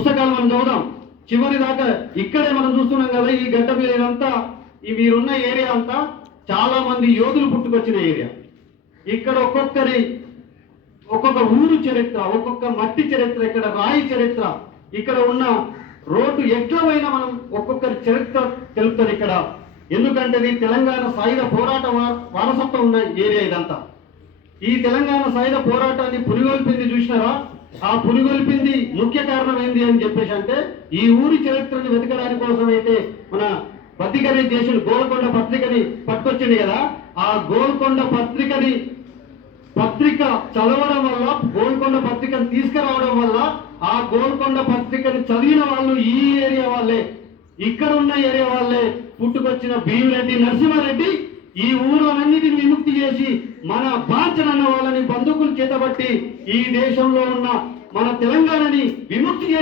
పుస్తకాలు మనం చదువుదాం చివరి దాకా. ఇక్కడే మనం చూస్తున్నాం కదా, ఈ గడ్డ మీద ఇదంతా ఈ మీరున్న ఏరియా అంతా చాలా మంది యోధులు పుట్టుకొచ్చిన ఏరియా. ఇక్కడ ఒక్కొక్క ఊరు చరిత్ర, ఒక్కొక్క మట్టి చరిత్ర, ఇక్కడ రాయి చరిత్ర, ఇక్కడ ఉన్న రోడ్డు ఎట్లమైనా మనం ఒక్కొక్కరి చరిత్ర తెలుపుతారు ఇక్కడ. ఎందుకంటే ఇది తెలంగాణ సాయుధ పోరాట వారసత్వం ఉన్న ఏరియా ఇదంతా. ఈ తెలంగాణ సాయుధ పోరాటాన్ని పురిగొల్పింది చూసినారా? ఆ పురిగొల్పింది ముఖ్య కారణం ఏంది అని చెప్పేసి అంటే, ఈ ఊరి చరిత్రను వెతకడానికి కోసం అయితే మన పత్రికని దేశం గోల్కొండ పత్రికని పట్టుకొచ్చింది కదా, ఆ గోల్కొండ పత్రిక చదవడం వల్ల, గోల్కొండ పత్రికను తీసుకురావడం వల్ల, ఆ గోల్కొండ పత్రికని చదివిన వాళ్ళు ఈ ఏరియా వాళ్ళే, ఇక్కడ ఉన్న ఏరియా వాళ్ళే. పుట్టుకొచ్చిన భీమిరెడ్డి నరసింహారెడ్డి ఈ ఊర్లన్నిటిని విముక్తి చేసి మన బాంచనన్న వాళ్ళని బంధుకులు చేతబట్టి ఈ దేశంలో ఉన్న మన తెలంగాణని విముక్తి చేసి